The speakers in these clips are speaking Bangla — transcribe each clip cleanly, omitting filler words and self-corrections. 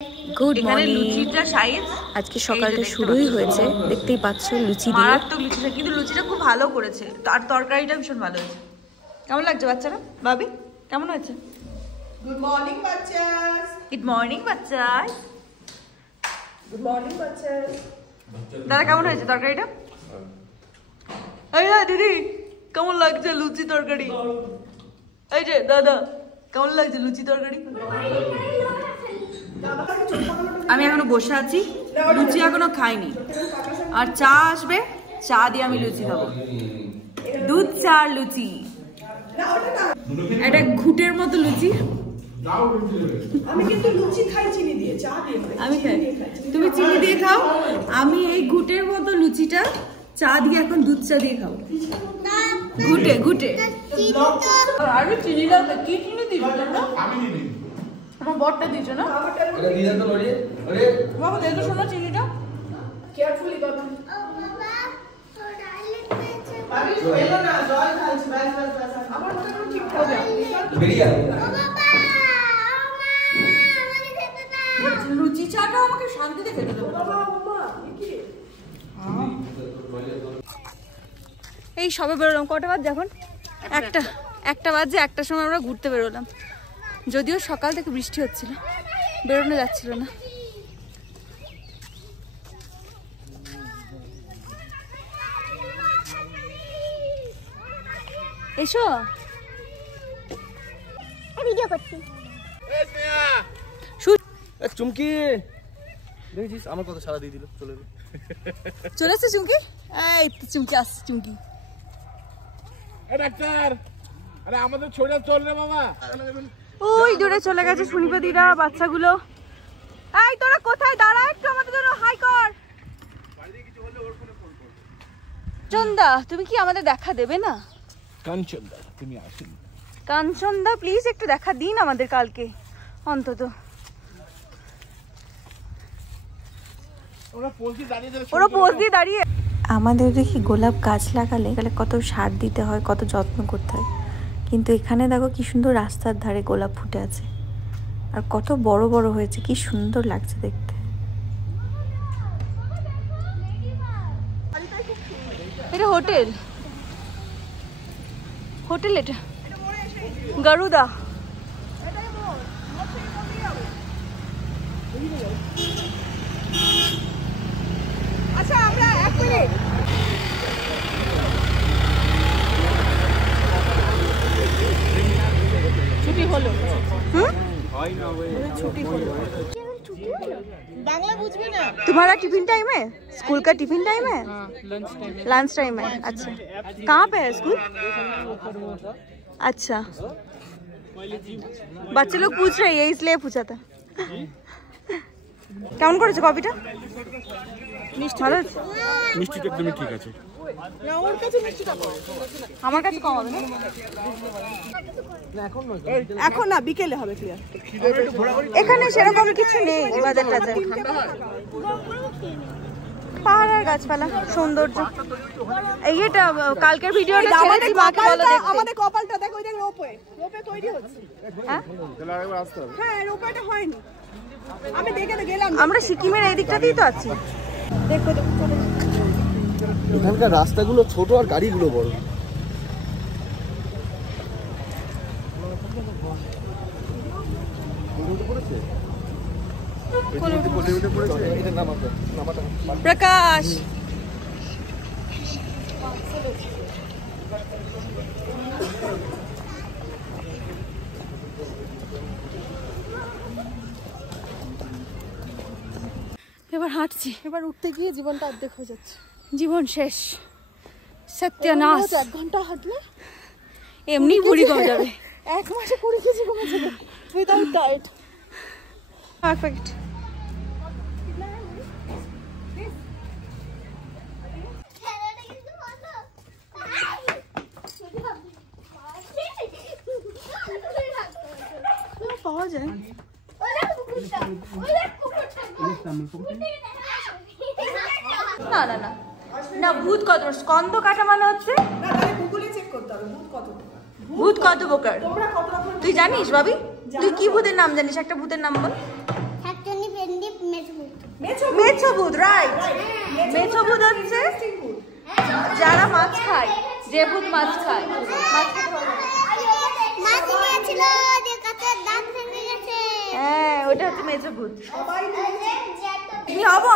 Good morning. লুচিটা সাইজ আজকে সকালটা শুরুই হয়েছে, দেখতেই পাচ্ছ লুচি দিয়ে। মারাত্মক লুচিটা, কিন্তু লুচিটা খুব ভালো করেছে, আর তরকারিটা ভীষণ ভালো হয়েছে। কেমন লাগছে বাচ্চারা? ভাবি কেমন হয়েছে? গুড মর্নিং বাচ্চাস। গুড মর্নিং বাচ্চাস। গুড মর্নিং বাচ্চাস। দাদা কেমন হয়েছে তরকারিটা? এই দিদি কেমন লাগছে লুচি তরকারি? এই যে দাদা কেমন লাগছে লুচি তরকারি? আমি এখনো বসে আছি, লুচি এখনো খাইনি, আর চা আসবে, চা দিয়ে আমি লুচি খাবো। দুধ চা লুচি, একটা ঘুটের মতো লুচি। আমি কিন্তু লুচি খাই চিনি দিয়ে, চা দিয়ে খাই। আমি খাই, তুমি চিনি দিয়ে খাও, আমি এই ঘুটের মতো লুচিটা চা দিয়ে এখন দুধ চা দিয়ে খাবো। ঘুটে ঘুটে আরে চিনি লাগবে। কি চিনি দিবি তোমরা? আমার বটটা দিছো না? এটা দিয়ে দাও লড়িয়ে। আরে বাবা দেখো শোনো চিনিটা কেয়ারফুলি বাবা। আমি এলো না, জল ঢালছি, ব্যাস ব্যাস ব্যাস। আমার তো ঠিক হবে। বেরিয়ে আয়। লুচি চাটা আমাকে শান্তিতে খেতে দেবো। এই সবে বেরোলাম, কটা বাজে এখন? একটা বাজে। একটার সময় আমরা ঘুরতে বেরোলাম, যদিও সকাল থেকে বৃষ্টি হচ্ছিল, বেরোনো যাচ্ছিল না। এসো ভিডিও করছি। চুমকি দেখছিস আমার কথা সারা দিয়ে দিল, চলে আসছে চুমকি। এই তো চুমকি আসছে, চুমকি। ডাক্তার আরে আমাদের ছোড়া চল রে বাবা। ওই দূরে চলে গেছে সুনিপাদিরা, বাচ্চাগুলো। এই তোরা কোথায়? দাঁড়া একটু, আমাদের জন্য হাই কর। চন্দা তুমি কি আমাদের দেখা দেবে না? কাঞ্চনদা তুমি আসেন। কাঞ্চনদা প্লিজ একটু দেখা দিন আমাদের কালকে অন্তত। ওরা পোজ দিয়ে দাঁড়িয়ে। আমাদের দেখি গোলাপ গাছ লাগালে কত সার দিতে হয়, কত যত্ন করতে হয়, কিন্তু এখানে দেখো কি সুন্দর রাস্তার ধারে গোলাপ ফুটে আছে, আর কত বড় বড় হয়েছে, কি সুন্দর লাগছে দেখতে। এটা হোটেল, হোটেল এটা গারুদা। আচ্ছা আমরা এক মিনিট। ছুটি হলো। ছুটি হলো। বাংলা বুঝবে না तुम्हारा टिफिन टाइम है? स्कूल का टिफिन टाइम है? लंच टाइम है। अच्छा कहाँ पे है स्कूल? अच्छा बच्चे लोग पूछ रहे हैं इसलिए पूछा था। কেমন করেছে কফিটা? ভালো আছে? মিষ্টিটা একদমই ঠিক আছে। না ওর কাছে মিষ্টিটা কম, আমার কাছে কম হবে না এখন না, বিকেলে হবে ক্লিয়ার। এখানে সেরকম কিছু নেই বাজার টাজার। পাহাড়ের গাছপালা, সৌন্দর্য। এইটা কালকের ভিডিওটা ছেড়েছি, মাকে বলো দেখতে। আমাদের কপালটা দেখো, ওই দেখ রোপওয়ে, রোপওয়ে তৈরি হচ্ছে। হ্যাঁ হ্যাঁ রোপওয়েটা হয়নি, আমি দেখে গেলাম। আমরা সিকিমের এই দিকটাতেই তো আছি। দেখো দেখো চলে এখানকার রাস্তাগুলো ছোট আর গাড়িগুলো বড়। প্রকাশ এবার হাঁটছি। এবার উঠতে গিয়ে জীবনটা অর্ধেক হয়ে যাচ্ছে, জীবন শেষ, সত্যানাশ। 1 ঘন্টা হাঁটলে এমনি বুড়ি কমে যাবে। 1 মাসে 20 কেজি কমে যাবে উইদাউট ডায়েট। পারফেক্ট। পাওয়া যায় না না না না, ভূত কত স্কন্দ কাটা মানে হচ্ছে না, তাহলে গুগলে চেক করতে হবে ভূত কত টাকা। ভূত কত প্রকার তোমরা কত রকম তুই জানিস ভাবি? তুই কি ভূতের নাম জানিস? একটা ভূতের নাম বল। শাকচুন্নি মেছভূত, রাইট। মেছভূত হচ্ছে যারা মাছ খায়, যে ভূত মাছ খায়। হ্যাঁ, ওটা হচ্ছে মেছভূত। তুমি হবো?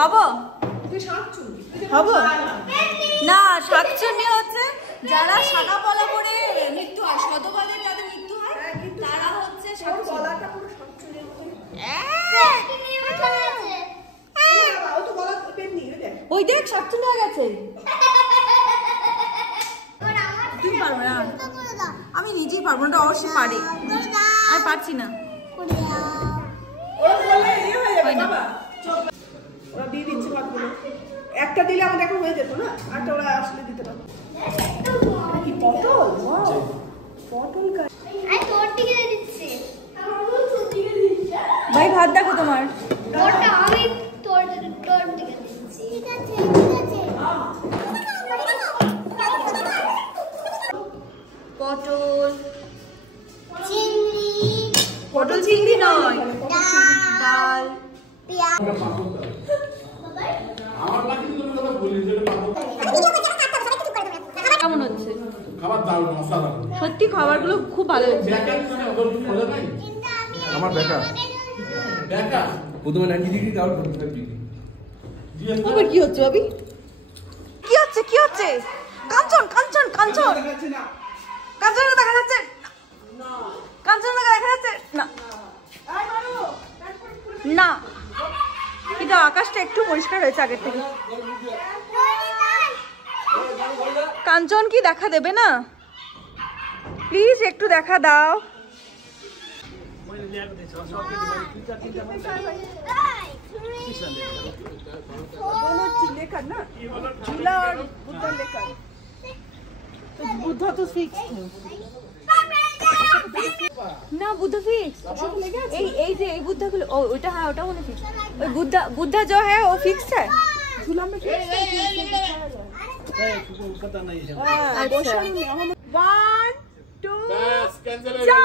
হবো হবো না, শাকচুন্নি হচ্ছে যারা শাখা পলা করে মৃত্যু হয়, শতবলে যাদের মৃত্যু হয় তারা হচ্ছে ওই দেখ শাকচুন্নি হয়ে গেছে। তুমি পারবে না? আমি নিজেই পারবো না, অবশ্যই পারে। আমি পারছি না। ওরা দিয়ে দিচ্ছে ভাতগুলো, একটা দিলে আমাদের এখন হয়ে যেত না, আরটা ওরা আসলে দিতে পারতো। কি পটল? পটল ভাই ভাত দেখো তোমার। পটল চিংড়ি, পটল চিংড়ি নয়, ডাল, কেমন হচ্ছে খাবার? দারুণ, অসাধারণ সত্যি, খাবারগুলো খুব ভালো হচ্ছে। আমার বেটা প্রথমে 90 ডিগ্রি, তারপর 45 ডিগ্রি। আবার কি হচ্ছে ভাবি? কি হচ্ছে? কি হচ্ছে? কাঞ্চন কাঞ্চন কাঞ্চন কাঞ্চন দেখা যাচ্ছে না, কাঞ্চন দেখা যাচ্ছে না, না কিন্তু আকাশটা একটু পরিষ্কার হয়েছে আগের থেকে। কাঞ্চন কি দেখা দেবে না? প্লিজ একটু দেখা দাও। लेकर ना झूला और बुद्धा लेकर, तो बुद्धा तो फिक्स না বুদ্ধা ফিক্স। এই যে এই বুদ্ধা গুলো, ওটা হ্যাঁ ওটা মনে ফিক্স। ওই বুদ্ধা বুদ্ধা जो है वो फिक्स है झूला में फिक्स है। पता नहीं है। अच्छा 1 2 बस कैंसिल हो गया।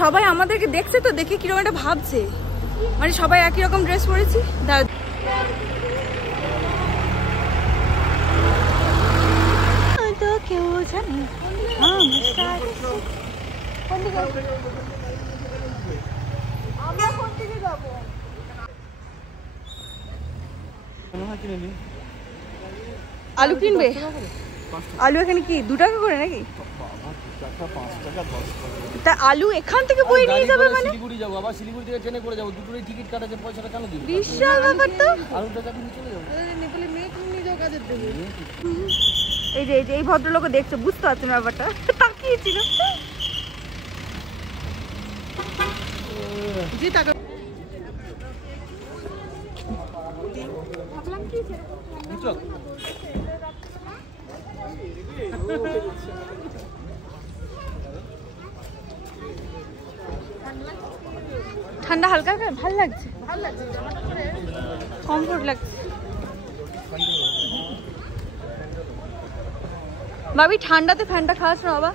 সবাই আমাদেরকে দেখছে তো, দেখে কিরকম একটা ভাবছে, মানে সবাই একই রকম ড্রেস পরেছি। তো কেউ জানে আলু কিনবে? আলু এখানে কি 2 টাকা করে নাকি? তা আলু এখান থেকে বই নিয়ে যাবে মানে? শিলিগুড়ি যাবো, আবার শিলিগুড়ি থেকে ট্রেনে করে যাবো, দুটোরই টিকিট কাটাতে পয়সাটা কেন দিবি? বিশাল ব্যাপার তো। আলুটা কাটি নিয়ে চলে যাবো। নেপালে মেয়ে তুমি নিয়ে যাও কাজের দেবে। এই যে এই ভদ্রলোক দেখছো, বুঝতে পারছেন ব্যাপারটা, তাকিয়েছিল। জি টাকা ঠান্ডা হালকা হালকা ভালো লাগছে, কমফোর্ট লাগছে। ভাবি ঠান্ডাতে ফ্যানটা খাওয়াস না বাবা?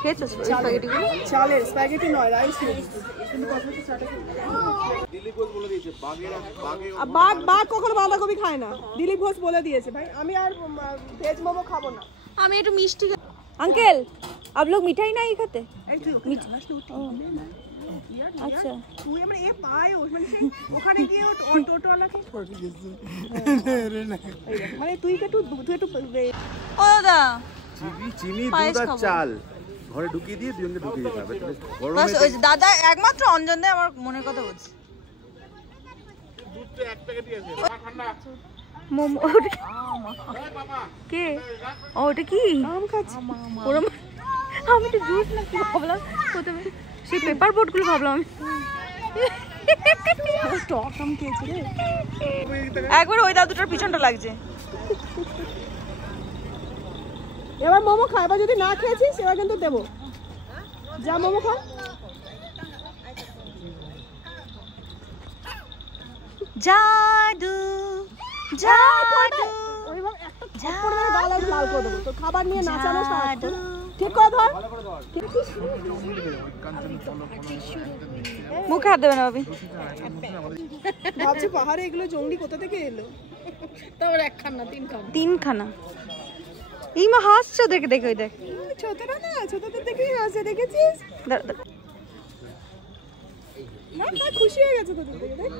খেয়েছো স্প্যাগেটি গুলো? চালের স্প্যাগেটি নয়, রাইস নেই। বাঘ বাঘ কখনো বাঁধাকপি খায় না, দিলীপ ঘোষ বলে দিয়েছে। ভাই আমি আর ভেজ মোমো খাবো না। আমি একটু মিষ্টি। अंकल आप लोग मिठाई नहीं खाते? আচ্ছা তুই মানে এ পায় মানে ওখানে গিয়ে টোটোওয়ালাকে মানে তুই একটু ও দাদা চিনি দুধ আর চাল ঘরে ঢুকিয়ে দিয়ে দুজনকে ঢুকিয়ে দিতে হবে। বাস ওই যে দাদা একমাত্র অঞ্জন দে আমার মনের কথা বলছে। দুধটা 1 প্যাকেটই আছে, ঠান্ডা মোমো কে? ওটা কি আম খাচ্ছি? ওরম আমি তো জুস না কি ভাবলাম প্রথমে, সেই পেপার বোর্ড গুলো ভাবলাম আমি। স্টক আম খেয়েছি রে একবার ওই দাদুটার পিছনটা লাগছে। এবার মোমো খা, এবার যদি না খেয়েছিস এবার কিন্তু দেবো। যা মোমো খা। জাদু জাদু লাল করে দেবো। তো খাবার নিয়ে নাচানো ঠিক করে ধর। মুখে হাত দেবে না ভাবি। ভাবছি পাহাড়ে এগুলো জঙ্গলি কোথা থেকে এলো? তোর একখানা তিনখানা। এই মা হাসছো দেখে দেখে, ওই দেখ ছোটরা না, ছোটদের দেখেই হাসে, দেখেছিস? খুশি হয়ে গেছে তোদের দেখে। দেখ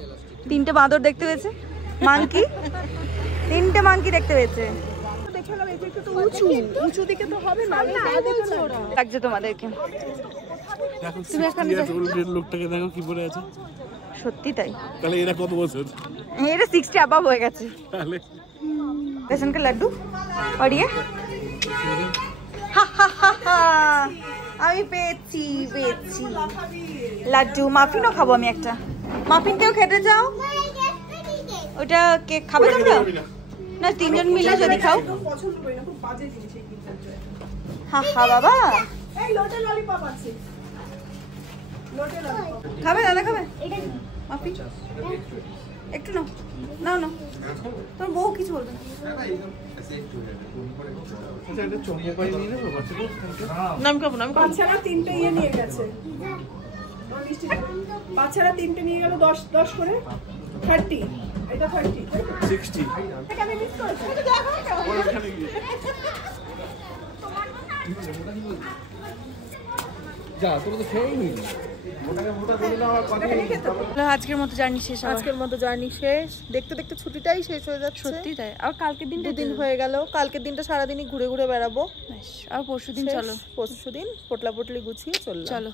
3টে বাঁদর দেখতে পেয়েছে, মাংকি, 3টে মাংকি দেখতে পেয়েছে। দেখে গেল এই যে একটু উঁচু উঁচু দিকে তো হবে না, লাগছে তোমাদেরকে। তুমি এখানে লোকটাকে দেখো কি পরে আছে। সত্যি তাই? তাহলে এরা কত বছর? এটা 60 অ্যাবাভ হয়ে গেছে। তাহলে बेसन का लड्डू और ये আমি পেয়েছি লাড্ডু। মাফিনও খাবো আমি একটা। মাফিনটাও খেতে চাও? ওটা কেক খাবে তোমরা? না 3জন মিলে যদি খাও। পছন্দ করি না, খুব বাজে জিনিস এই কিনতে। হা বাবা, এই লোটে ললিপপ আছে, লোটে ললিপপ খাবে? দাদা খাবে মাফিন? একটু নাও নাও নাও, তোর বউ কিছু বলবে না। বাচ্চারা 3টে ইয়ে নিয়ে গেছে, বাচ্চারা 3টে নিয়ে গেল 10 করে 30। এটা 30 60 আমি মিস করেছি। যা তোরা তো খেয়েই নিবি। আজকের মতো জার্নি শেষ। আজকের মতো জার্নি শেষ। দেখতে দেখতে ছুটিটাই শেষ হয়ে যাচ্ছে। সত্যি তাই। আর কালকের দিন 2 দিন হয়ে গেল। কালকের দিনটা সারাদিনই ঘুরে ঘুরে বেড়াবো। আর পরশুদিন চলো, পরশুদিন পোটলা পোটলি গুছিয়ে চলো।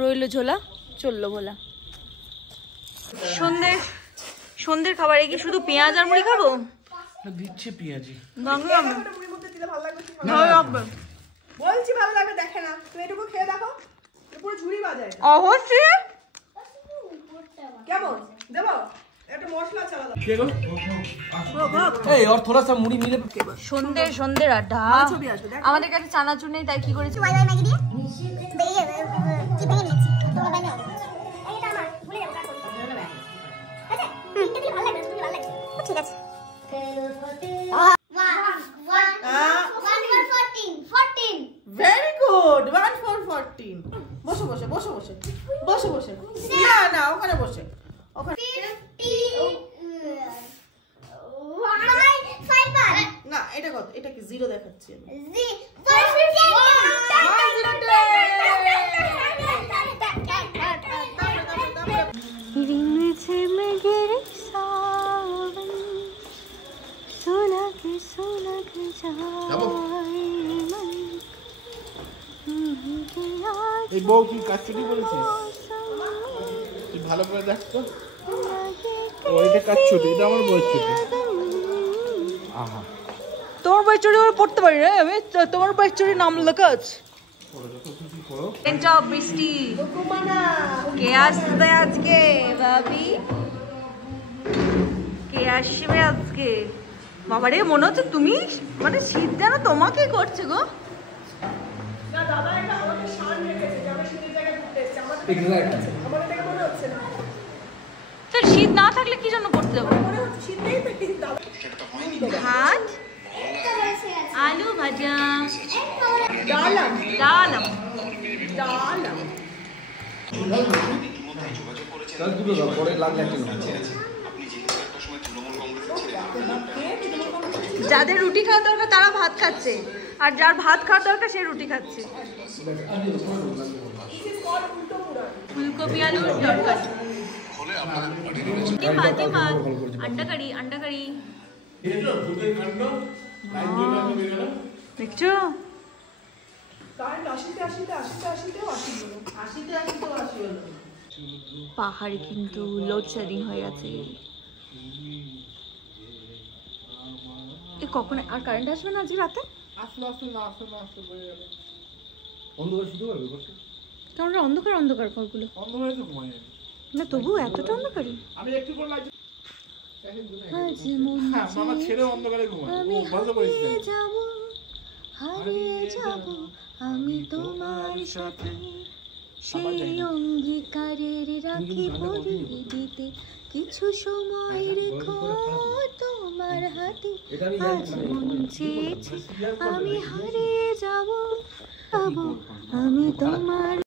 রইলো ঝোলা, চললো ভোলা। সন্ধ্যের খাবারে কি শুধু পেঁয়াজ আর মুড়ি খাবো? দিচ্ছে পেঁয়াজি। মুড়ির মধ্যে দিলে ভালো লাগবে। বলছি ভালো লাগবে, দেখে না তুমি এটুকু খেয়ে দেখো, পুরো ঝুড়ি বাজায়। অবশ্যই। কেমন দেবো? একটা মশলা চালা দাও। এই और थोड़ा सा मुड़ी मिले। সন্ধ্যের আড্ডা। আমাদের কাছে চানাচুর নেই, তাই কি করেছি? ঠিক আছে। Very good. 1 for 14। বসে বসে বসে বসে বসে বসে, না না ওখানে বসে, ওখানে না। এটা কত? এটা কি 0 দেখাচ্ছে? এই বউ কি কাচ্চুটি বলেছিস? তুই ভালো করে দেখ তো। ও এটা কাচ্চুটি, এটা আমার বউয়ের ছুটি। আহা, তোমার বই চুরি ওরা পড়তে পারি না আমি। তোমার বই চুরি নাম লেখা আছে। বৃষ্টি কে আসবে আজকে? ভাবি কে আসবে আজকে? বাবা রে, মনে হচ্ছে তুমি মানে শীত যেন তোমাকে করছে গো। না দাদা, এটা আমাদের শান রেখেছে যে আমরা শীতের জায়গায় ঘুরতে এসেছি। আমাদের দেখে মনে হচ্ছে না। তো শীত না থাকলে কি জন্য করতে যাবো? মনে হচ্ছে শীত নেই তো ঠিক দাদা। ভাত, আলু ভাজা, ডালাম ডালাম। যাদের রুটি খাওয়া দরকার তারা ভাত খাচ্ছে, আর যার ভাত খাওয়া দরকার সে রুটি খাচ্ছে। ফুলকপি আলুর তরকারি, আন্ডা কারি, আন্ডা কারি। দেখছো পাহাড়ে কিন্তু লোডশেডিং হয়ে গেছে। কখন আর কারেন্ট আসবে না আজকে রাতে? কারণ অন্ধকার অন্ধকার ঘরগুলো না, তবু এতটা অন্ধকারে। আমি একটু করে লাগছে। মামা ছেড়ে অন্ধকারে ঘুমায়। ও ভালো করেছে। হারিয়ে যাব আমি তোমার সাথে, সেই অঙ্গীকারের রাখি পরিয়ে দিতে কিছু সময় রেখো তোমার হাতে। আজ মন চেয়েছে আমি হারিয়ে যাব, আমি তোমার